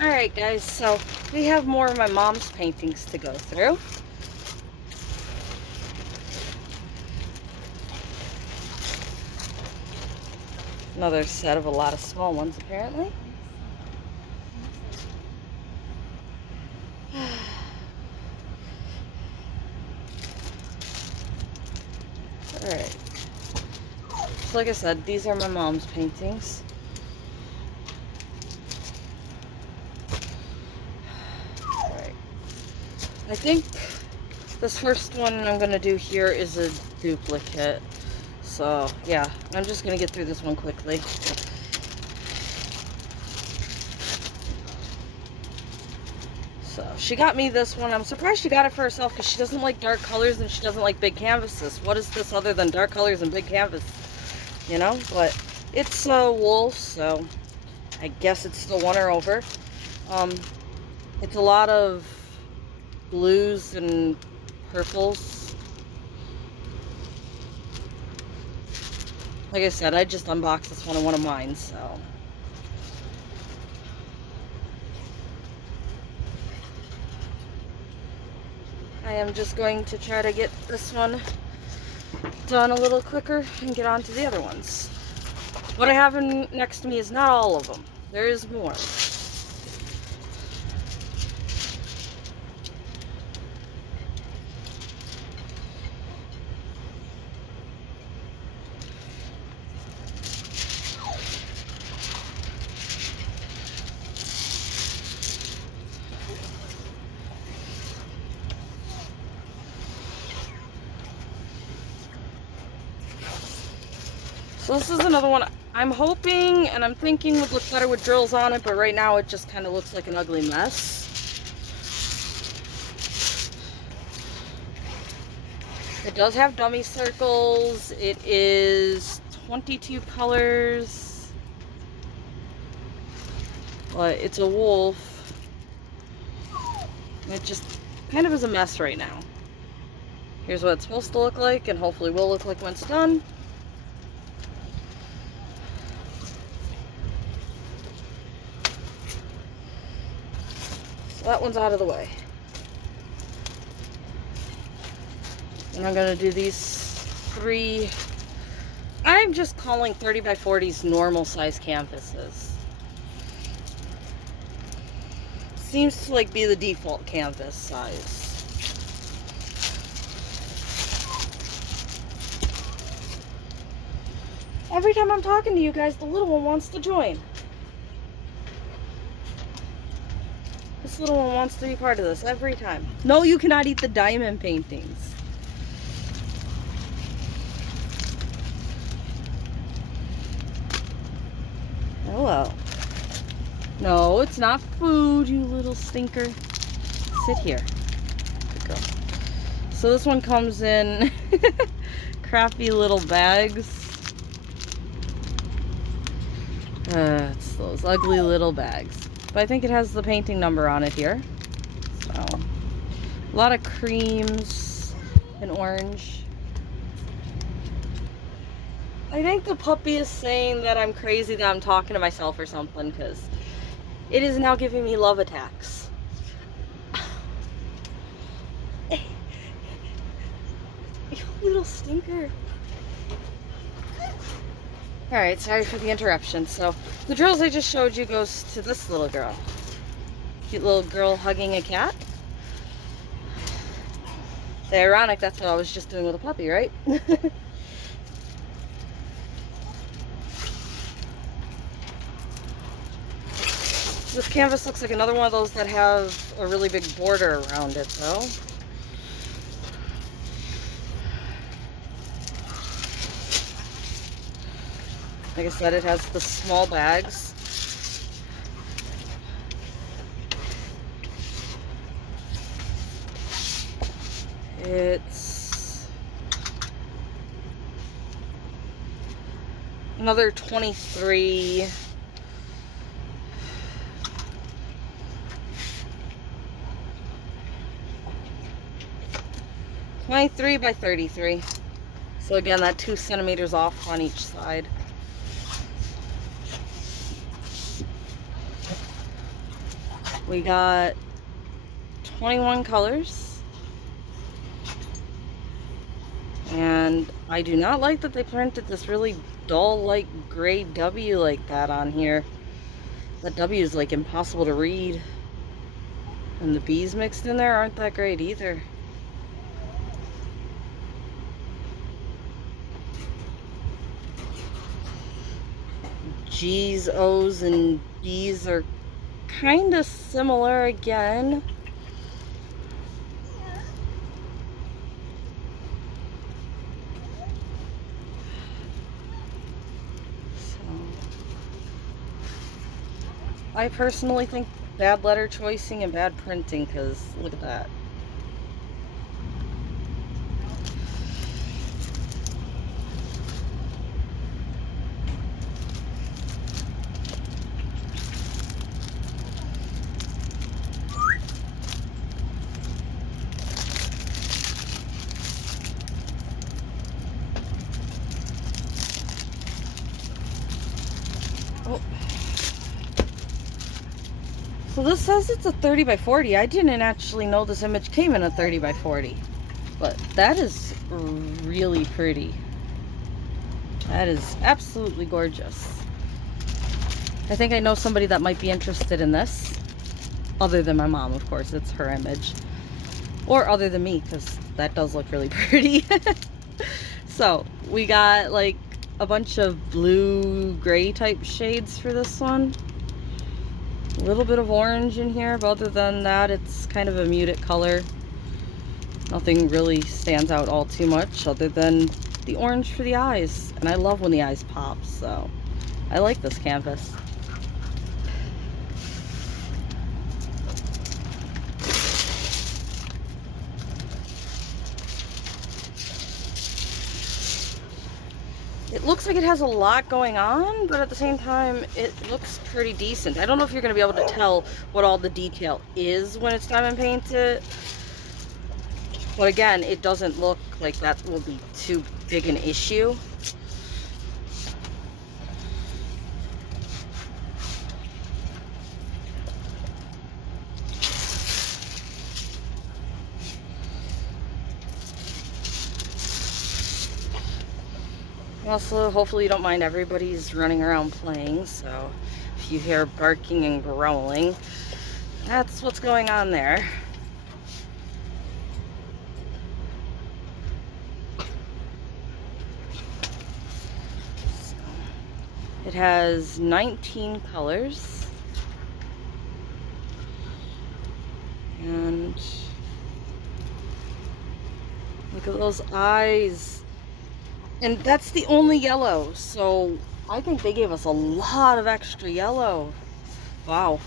Alright guys, so we have more of my mom's paintings to go through. Another set of a lot of small ones apparently. Alright. So like I said, these are my mom's paintings. Alright. I think this first one I'm going to do here is a duplicate. So, yeah, I'm just going to get through this one quickly. So, she got me this one. I'm surprised she got it for herself because she doesn't like dark colors and she doesn't like big canvases. What is this other than dark colors and big canvas? You know? But it's wool, so I guess it's still won her over. It's a lot of blues and purples. Like I said, I just unboxed this one of mine, so. I am just going to try to get this one done a little quicker and get on to the other ones. What I have next to me is not all of them. There is more. So this is another one I'm hoping and I'm thinking would look better with drills on it, but right now it just kind of looks like an ugly mess. It does have dummy circles. It is 22 colors. But it's a wolf. It just kind of is a mess right now. Here's what it's supposed to look like and hopefully will look like when it's done. So that one's out of the way. And I'm going to do these 3, I'm just calling 30 by 40s normal size canvases. Seems to like be the default canvas size. Every time I'm talking to you guys, the little one wants to join. This little one wants to be part of this every time. No, you cannot eat the diamond paintings. Hello. No, it's not food, you little stinker. Sit here. Good girl. So this one comes in crappy little bags. It's those ugly little bags. But I think it has the painting number on it here. So, a lot of creams and orange. I think the puppy is saying that I'm crazy, that I'm talking to myself or something, because it is now giving me love attacks. You little stinker. Alright, sorry for the interruption. So, the drills I just showed you goes to this little girl. Cute little girl hugging a cat. It's ironic, that's what I was just doing with a puppy, right? This canvas looks like another one of those that have a really big border around it, though. Like I said, it has the small bags. It's another 23. $23 by $33. So again, that 2 centimeters off on each side. We got 21 colors. And I do not like that they printed this really dull, like, gray W like that on here. That W is, like, impossible to read. And the B's mixed in there aren't that great either. G's, O's, and D's are kind of similar again. So, I personally think bad letter choicing and bad printing, because look at that. Oh. So this says it's a 30 by 40. I didn't actually know this image came in a 30 by 40. But that is really pretty. That is absolutely gorgeous. I think I know somebody that might be interested in this. Other than my mom, of course. It's her image. Or other than me, because that does look really pretty. So, we got like a bunch of blue gray type shades for this one. A little bit of orange in here, but other than that, it's kind of a muted color. Nothing really stands out all too much other than the orange for the eyes. And I love when the eyes pop, so I like this canvas. It looks like it has a lot going on, but at the same time, it looks pretty decent. I don't know if you're going to be able to tell what all the detail is when it's diamond painted. But again, it doesn't look like that will be too big an issue. Also, hopefully you don't mind, everybody's running around playing, so if you hear barking and growling, that's what's going on there. So, it has 19 colors. And look at those eyes. And that's the only yellow, so I think they gave us a lot of extra yellow. Wow.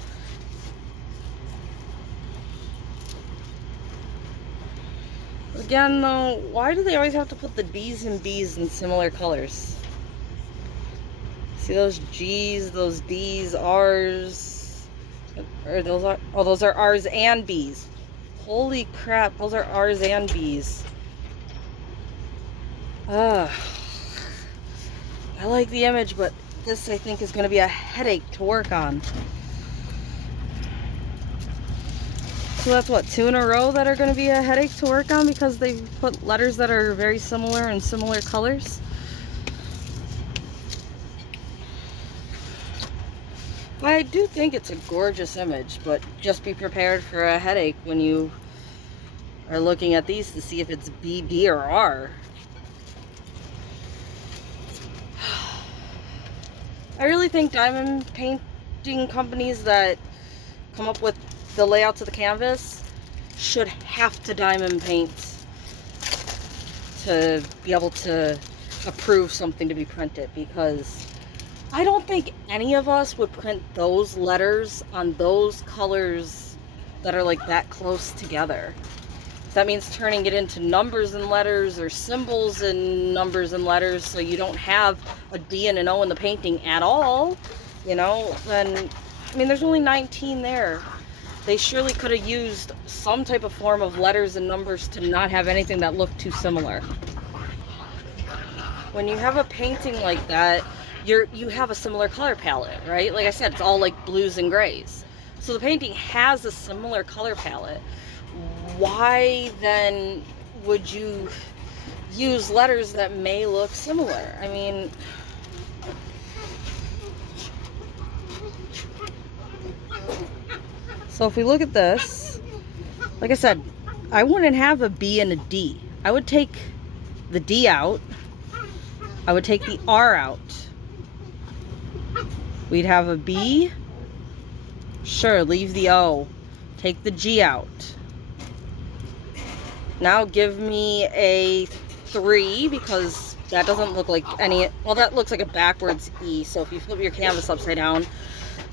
Again, though, why do they always have to put the D's and B's in similar colors? See those G's, those D's, R's, or those are, oh, those are R's and B's. Holy crap, those are R's and B's. I like the image, but this I think is going to be a headache to work on. So that's what, 2 in a row that are going to be a headache to work on because they put letters that are very similar and similar colors. I do think it's a gorgeous image, but just be prepared for a headache when you are looking at these to see if it's B, D, or R. I really think diamond painting companies that come up with the layouts of the canvas should have to diamond paint to be able to approve something to be printed, because I don't think any of us would print those letters on those colors that are like that close together. That means turning it into numbers and letters, or symbols and numbers and letters, so you don't have a D and an O in the painting at all, you know. Then, I mean, there's only 19 there. They surely could have used some type of form of letters and numbers to not have anything that looked too similar. When you have a painting like that, you have a similar color palette, right? Like I said, it's all like blues and grays. So the painting has a similar color palette. Why then would you use letters that may look similar? I mean, so if we look at this, like I said, I wouldn't have a B and a D. I would take the D out. I would take the R out. We'd have a B. Sure, leave the O. Take the G out. Now give me a 3, because that doesn't look like any, well, that looks like a backwards E. So if you flip your canvas upside down,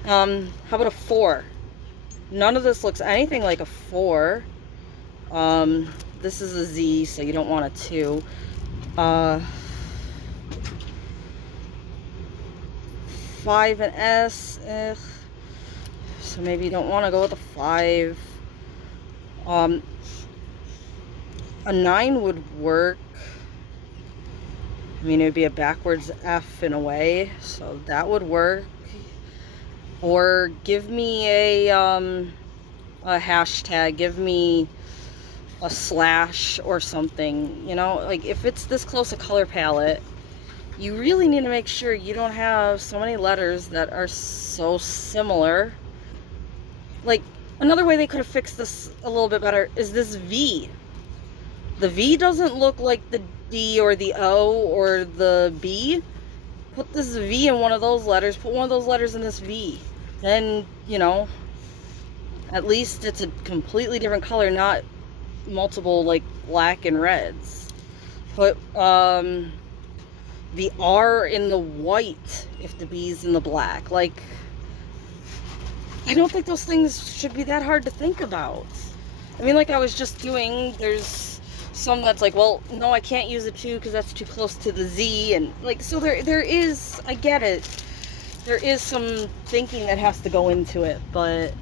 how about a 4? None of this looks anything like a 4. This is a Z, so you don't want a 2. 5 and S, so maybe you don't want to go with a 5. A 9 would work. I mean, it would be a backwards F in a way, so that would work. Or give me a hashtag, give me a slash or something, you know, like if it's this close a color palette, you really need to make sure you don't have so many letters that are so similar. Like, another way they could have fixed this a little bit better is this V. The V doesn't look like the D or the O or the B. Put this V in one of those letters, put one of those letters in this V. Then, you know, at least it's a completely different color, not multiple, like, black and reds. Put, the R in the white if the B's in the black. Like, I don't think those things should be that hard to think about. I mean, like I was just doing, there's some that's like, well, no, I can't use a 2 because that's too close to the Z, and like, so there is, I get it, there is some thinking that has to go into it, but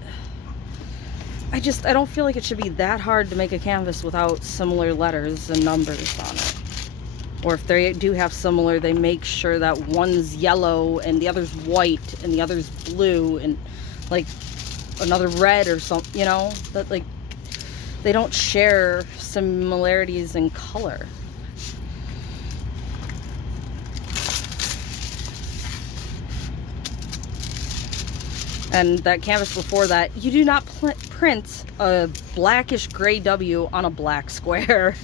I don't feel like it should be that hard to make a canvas without similar letters and numbers on it. Or if they do have similar, they make sure that one's yellow and the other's white and the other's blue and like another red or something, you know, that like they don't share similarities in color. And that canvas before that, you do not print a blackish gray W on a black square.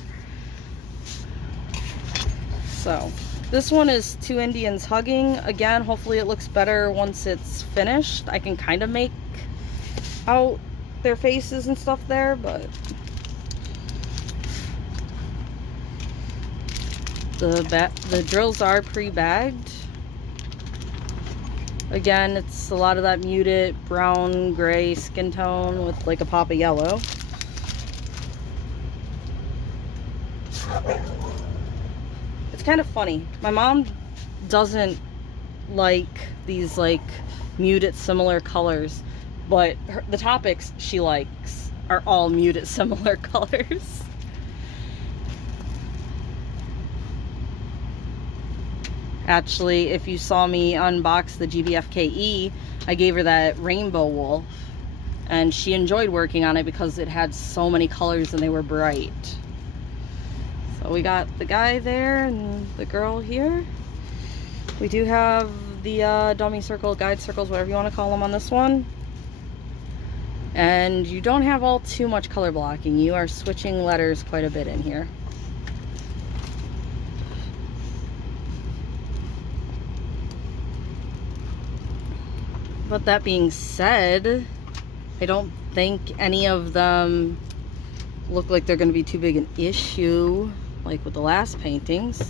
So this one is 2 Indians hugging. Again, hopefully it looks better once it's finished. I can kind of make out their faces and stuff there, but the drills are pre-bagged. Again, it's a lot of that muted brown gray skin tone with like a pop of yellow. It's kind of funny. My mom doesn't like these like muted similar colors, but the topics she likes are all muted similar colors. Actually, if you saw me unbox the GBFKE, I gave her that rainbow wolf, and she enjoyed working on it because it had so many colors and they were bright. So we got the guy there and the girl here. We do have the dummy circle, guide circles, whatever you want to call them on this one. And you don't have all too much color blocking. You are switching letters quite a bit in here. But that being said, I don't think any of them look like they're going to be too big an issue like with the last paintings.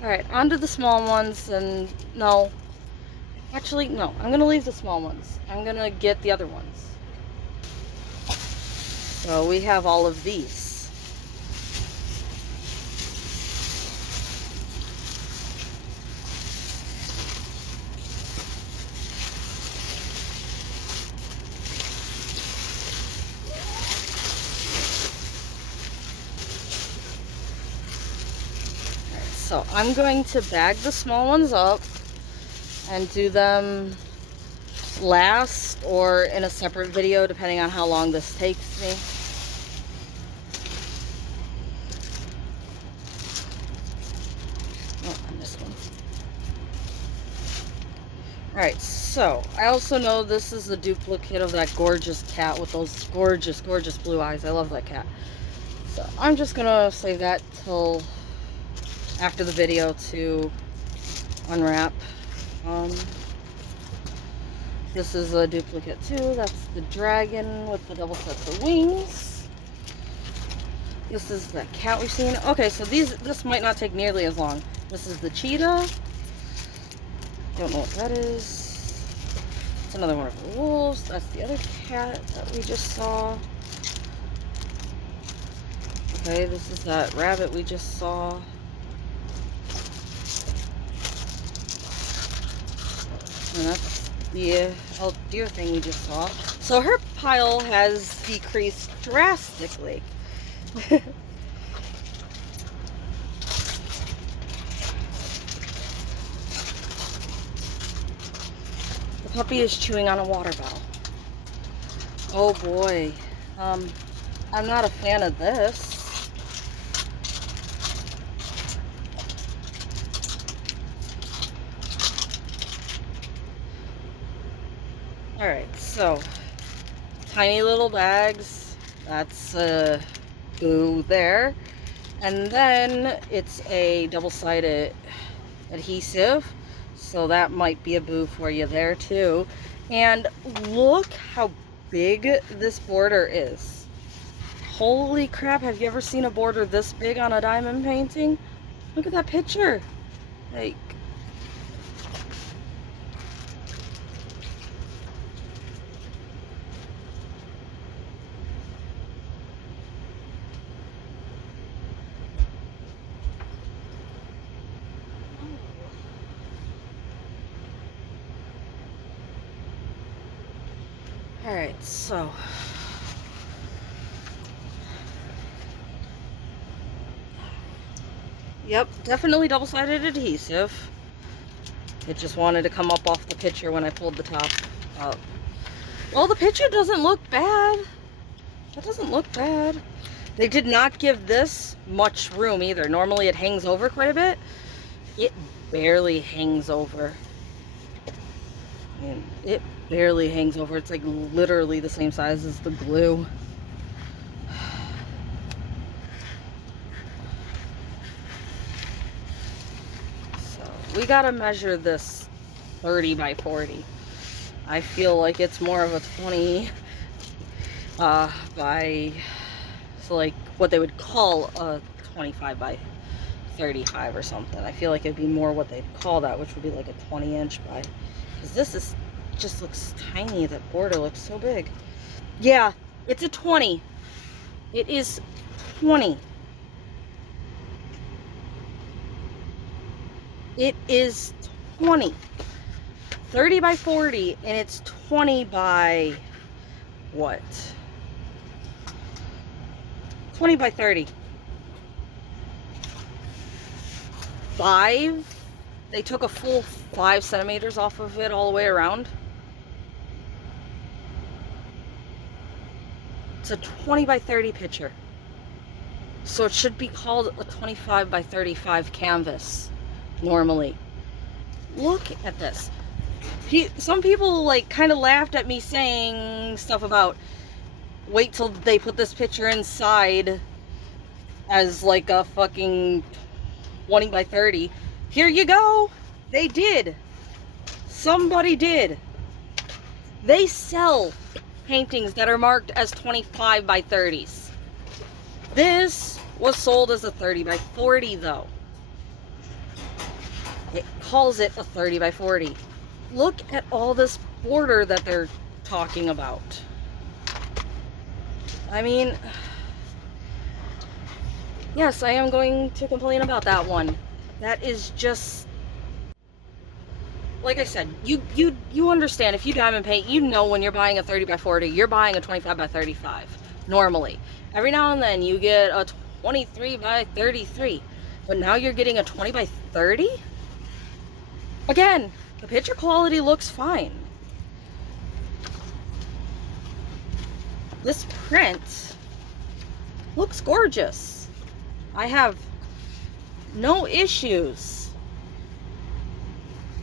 Alright, on to the small ones. And no, actually no, I'm gonna leave the small ones. I'm gonna get the other ones. So we have all of these. So I'm going to bag the small ones up and do them last or in a separate video depending on how long this takes me. Oh, I missed one. Alright, so I also know this is a duplicate of that gorgeous cat with those gorgeous, gorgeous blue eyes. I love that cat. So I'm just gonna save that till after the video to unwrap. This is a duplicate too. That's the dragon with the double sets of wings. This is the cat we've seen. Okay, so this might not take nearly as long. This is the cheetah. Don't know what that is. It's another one of the wolves. That's the other cat that we just saw. Okay, this is that rabbit we just saw. And that's the deer thing we just saw. So her pile has decreased drastically. The puppy is chewing on a water bottle. Oh boy. I'm not a fan of this. Alright, so tiny little bags. That's boo there. And then it's a double-sided adhesive. So that might be a boo for you there too. And look how big this border is. Holy crap, have you ever seen a border this big on a diamond painting? Look at that picture. Like, alright, so yep, definitely double-sided adhesive. It just wanted to come up off the picture when I pulled the top up. Well, the picture doesn't look bad. That doesn't look bad. They did not give this much room either. Normally it hangs over quite a bit. It barely hangs over. I mean, it barely hangs over. It's like literally the same size as the glue. We gotta measure this 30 by 40. I feel like it's more of a 20 by, so like what they would call a 25 by 35 or something. I feel like it'd be more what they'd call that, which would be like a 20-inch by, because this is just looks tiny. That border looks so big. Yeah, it's a 20. It is 20. It is 20. 30 by 40, and it's 20 by what? 20 by 30. 5. They took a full 5 centimeters off of it all the way around. It's a 20 by 30 picture. So it should be called a 25 by 35 canvas normally. Look at this. Some people like kind of laughed at me saying stuff about wait till they put this picture inside as like a fucking 20 by 30. Here you go. They did. Somebody did. They sell paintings that are marked as 25 by 30s. This was sold as a 30 by 40 though. It calls it a 30 by 40. Look at all this border that they're talking about. I mean, yes, I am going to complain about that one. That is just, like I said, you understand. If you diamond paint, you know when you're buying a 30 by 40, you're buying a 25 by 35 normally. Every now and then you get a 23 by 33. but now you're getting a 20 by 30. Again, the picture quality looks fine. This print looks gorgeous. I have no issues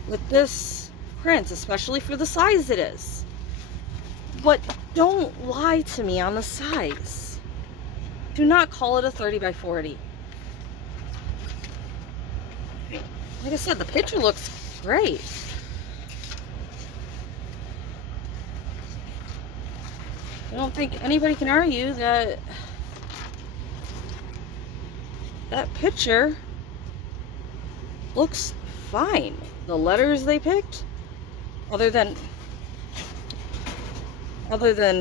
with this print, especially for the size it is. But don't lie to me on the size. Do not call it a 30 by 40. Like I said, the picture looks great. I don't think anybody can argue that that picture looks fine. The letters they picked, other than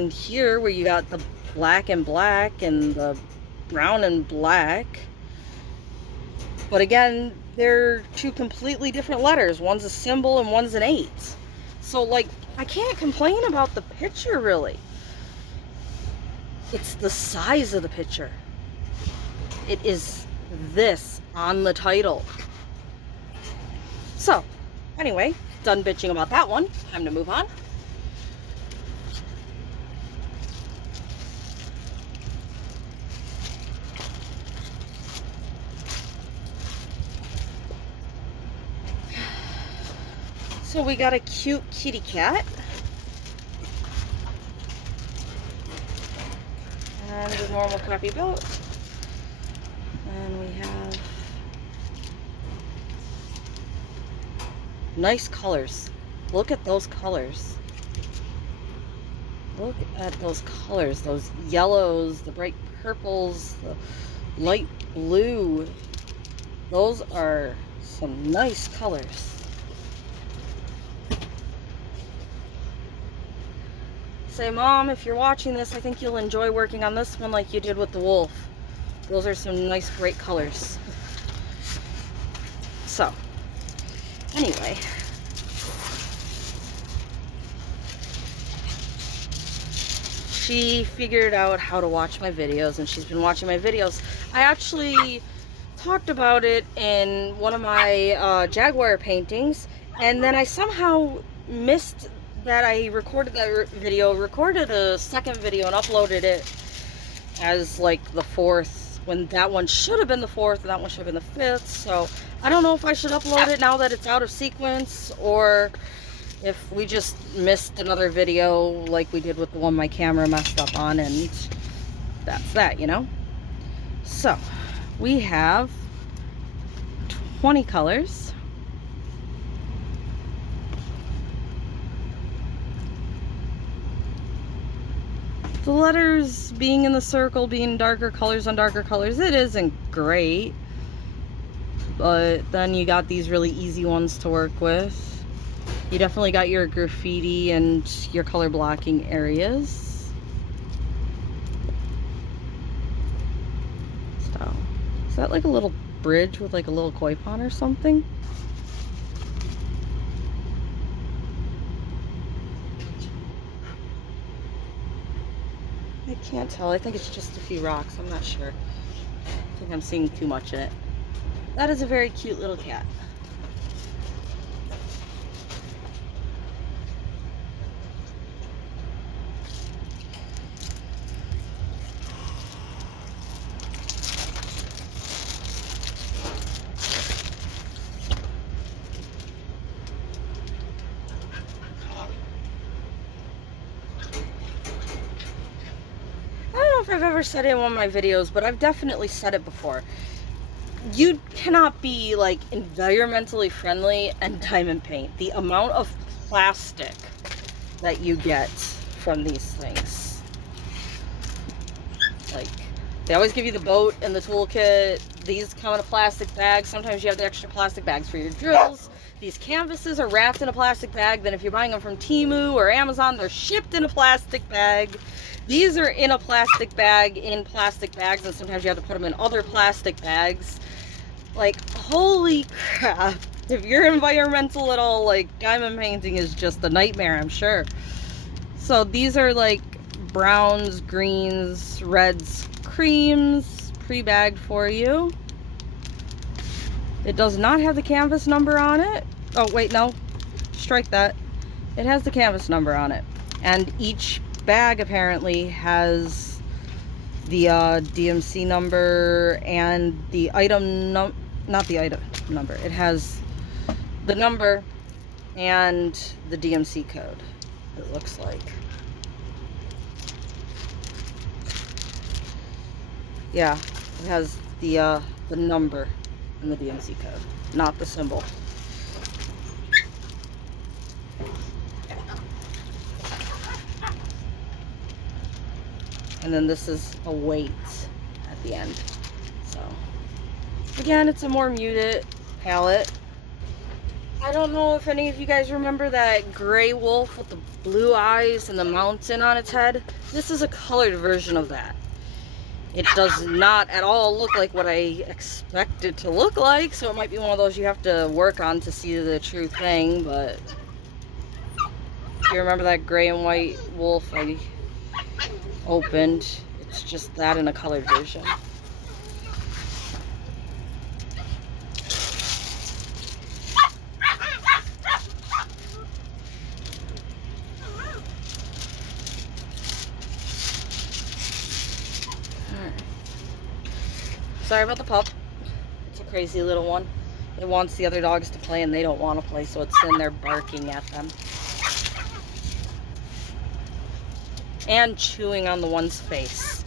here where you got the black and black and the brown and black. But again, they're two completely different letters. One's a symbol and one's an 8. So like, I can't complain about the picture really. It's the size of the picture. It is this on the title. So, anyway, done bitching about that one. Time to move on. So we got a cute kitty cat. And a normal crappy boat. And we have nice colors. Look at those colors. Look at those colors. Those yellows, the bright purples, the light blue. Those are some nice colors. Say, Mom, if you're watching this, I think you'll enjoy working on this one like you did with the wolf. Those are some nice bright colors. So, anyway. She figured out how to watch my videos, and she's been watching my videos. I actually talked about it in one of my Jaguar paintings, and then I somehow missed that I recorded that video, recorded a second video and uploaded it as like the 4th, when that one should have been the 4th and that one should have been the 5th. So I don't know if I should upload it now that it's out of sequence, or if we just missed another video like we did with the one my camera messed up on, and that's that, you know. So we have 20 colors. The letters being in the circle, being darker colors on darker colors, it isn't great. But then you got these really easy ones to work with. You definitely got your graffiti and your color blocking areas. So, is that like a little bridge with like a little koi pond or something? I can't tell. I think it's just a few rocks. I'm not sure. I think I'm seeing too much in it. That is a very cute little cat. If I've ever said it in one of my videos, but I've definitely said it before. You cannot be like environmentally friendly and diamond paint. The amount of plastic that you get from these things. Like, they always give you the boat and the toolkit. These come in a plastic bag. Sometimes you have the extra plastic bags for your drills. These canvases are wrapped in a plastic bag. Then if you're buying them from Temu or Amazon, they're shipped in a plastic bag. These are in a plastic bag, in plastic bags, and sometimes you have to put them in other plastic bags. Like, holy crap. If you're environmental at all, like, diamond painting is just a nightmare, I'm sure. So these are like browns, greens, reds, creams, pre-bagged for you. It does not have the canvas number on it. Oh, wait, no. Strike that. It has the canvas number on it. And each bag apparently has the DMC number and the item not the item number. It has the number and the DMC code, it looks like. Yeah, it has the number and the DMC code, not the symbol. And then this is a weight at the end. So again, it's a more muted palette. I don't know if any of you guys remember that gray wolf with the blue eyes and the mountain on its head. This is a colored version of that. It does not at all look like what I expect it to look like, so it might be one of those you have to work on to see the true thing. But if you remember that gray and white wolf I opened, it's just that in a colored version. Sorry about the pup. It's a crazy little one. It wants the other dogs to play and they don't want to play, so it's in there barking at them. And chewing on the one's face.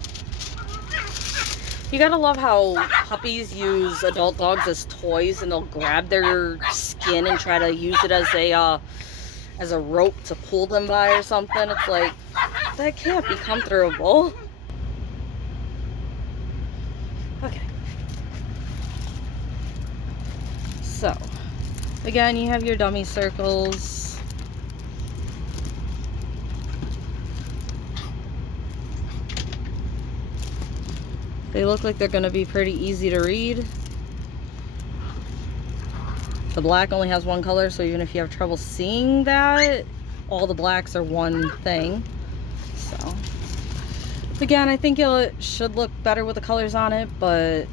You gotta love how puppies use adult dogs as toys, and they'll grab their skin and try to use it as a rope to pull them by or something. It's like, that can't be comfortable. Okay. So, again, you have your dummy circles. They look like they're going to be pretty easy to read. The black only has one color, so even if you have trouble seeing that, all the blacks are one thing. So, again, I think it should look better with the colors on it, but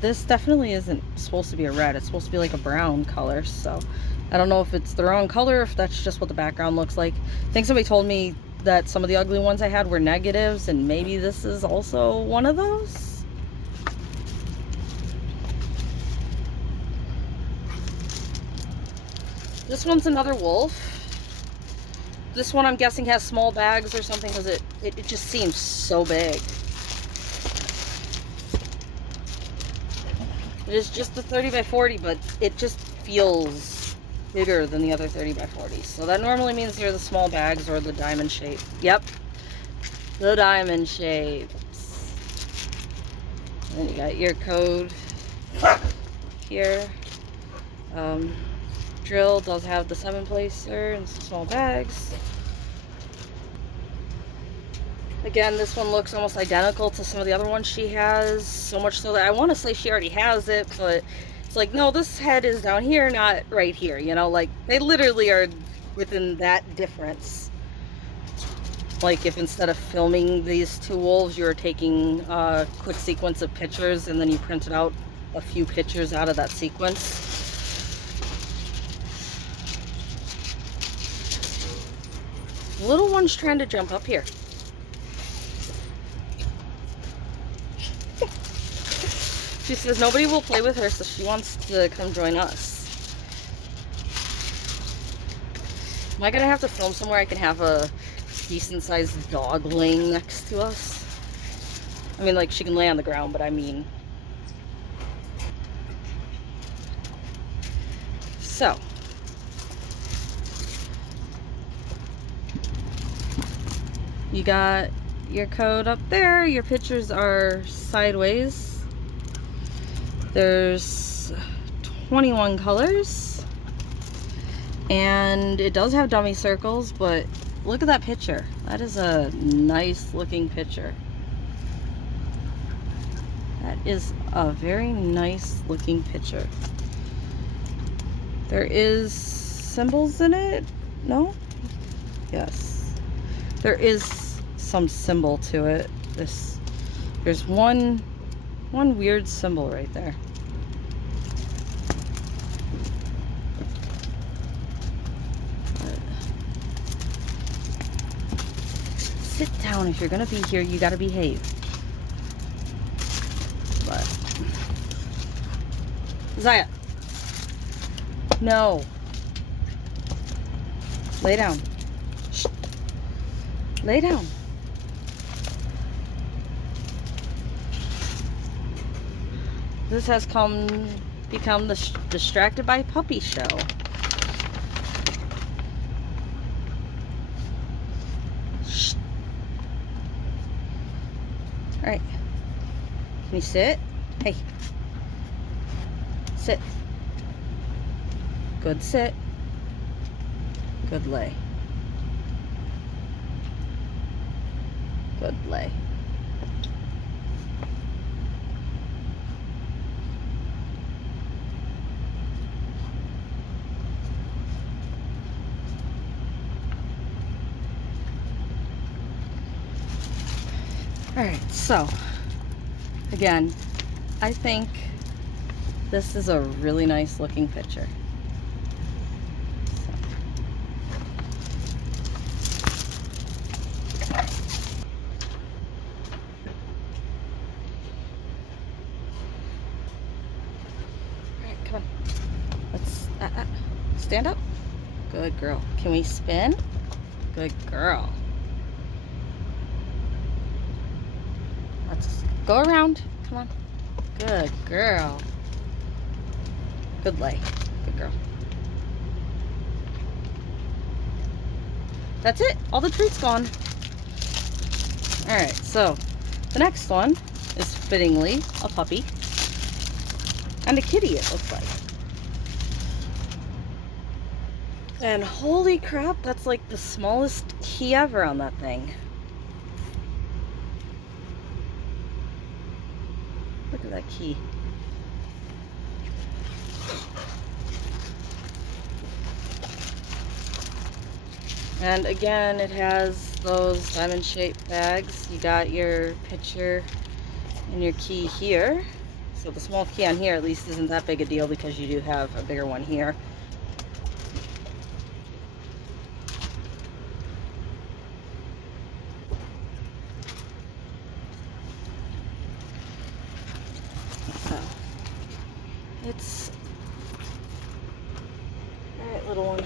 this definitely isn't supposed to be a red. It's supposed to be like a brown color, so I don't know if it's the wrong color or if that's just what the background looks like. I think somebody told me that some of the ugly ones I had were negatives, and maybe this is also one of those. This one's another wolf. This one I'm guessing has small bags or something, because it just seems so big. It is just a 30 by 40, but it just feels bigger than the other 30 by 40s. So that normally means they're the small bags or the diamond shape. Yep, the diamond shapes. And then you got your code here. Drill does have the 7-placer and some small bags. Again, this one looks almost identical to some of the other ones she has, so much so that I want to say she already has it, but it's like, no, this head is down here, not right here, you know, like, they literally are within that difference. Like, if instead of filming these two wolves, you were taking a quick sequence of pictures, and then you printed out a few pictures out of that sequence. Little one's trying to jump up here. She says nobody will play with her, so she wants to come join us. Am I gonna have to film somewhere I can have a decent sized dog laying next to us? I mean, like, she can lay on the ground, but I mean. So. You got your code up there. Your pictures are sideways. There's 21 colors. And it does have dummy circles, but look at that picture. That is a nice looking picture. That is a very nice looking picture. There is symbols in it? No? Yes. There is some symbol to it. There's one weird symbol right there. down. If you're gonna be here, you gotta behave. But Zaya, no. Lay down. Shh. Lay down. This has become the Distracted by Puppy show. Shh. All right. Can you sit? Hey. Sit. Good sit. Good lay. Good lay. Alright, so again, I think this is a really nice looking picture. Come on. Let's stand up. Good girl. Can we spin? Good girl. Let's go around. Come on. Good girl. Good lay. Good girl. That's it. All the treats gone. Alright, so the next one is fittingly a puppy. And a kitty, it looks like. And holy crap, that's like the smallest key ever on that thing. Look at that key. And again, it has those diamond shaped bags. You got your picture and your key here. So the small key on here at least isn't that big a deal because you do have a bigger one here. So it's alright, little one.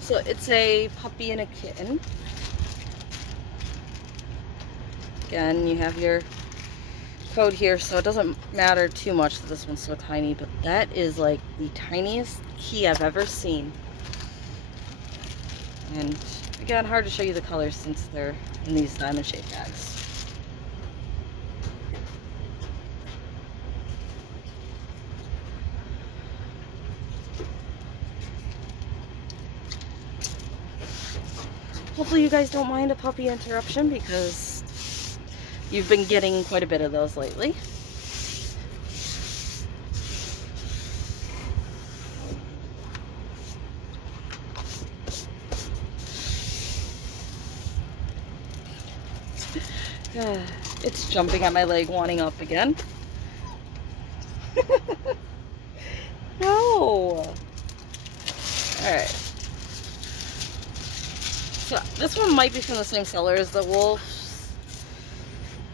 So it's a puppy and a kitten. Again, you have your code here, so it doesn't matter too much that this one's so tiny, but that is like the tiniest key I've ever seen. And again, hard to show you the colors since they're in these diamond shaped bags. Hopefully you guys don't mind a puppy interruption because you've been getting quite a bit of those lately. It's jumping at my leg, wanting up again. No! Alright. So this one might be from the same seller as the wolves.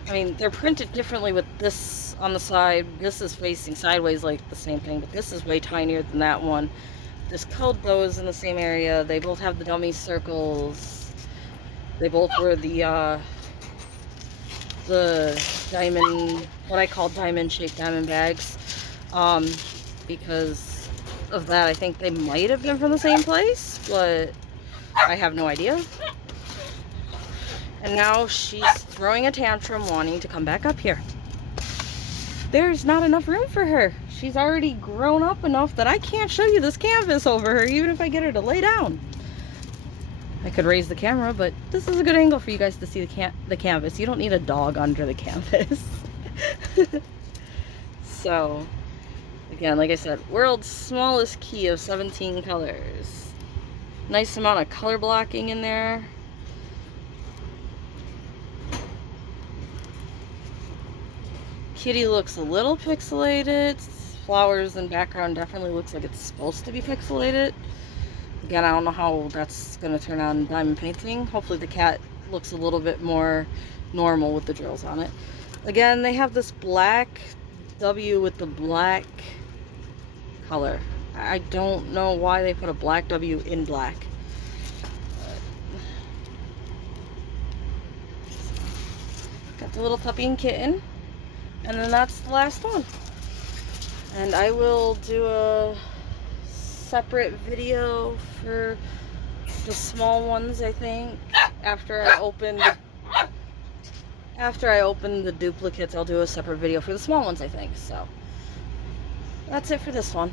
I mean, they're printed differently with this on the side. This is facing sideways like the same thing, but this is way tinier than that one. This code though is in the same area. They both have the dummy circles. They both were the diamond, what I call diamond shaped diamond bags. Because of that, I think they might have been from the same place, but I have no idea. And now she's throwing a tantrum wanting to come back up here. There's not enough room for her. She's already grown up enough that I can't show you this canvas over her even if I get her to lay down. I could raise the camera, but this is a good angle for you guys to see the canvas. You don't need a dog under the canvas. So, again, like I said, world's smallest key of 17 colors. Nice amount of color blocking in there. Kitty looks a little pixelated. Flowers and background definitely looks like it's supposed to be pixelated. Again, I don't know how that's going to turn out in diamond painting. Hopefully the cat looks a little bit more normal with the drills on it. Again, they have this black W with the black color. I don't know why they put a black W in black. Got the little puppy and kitten. And then that's the last one. And I will do a separate video for the small ones, I think. After I open the duplicates, I'll do a separate video for the small ones, I think. So that's it for this one.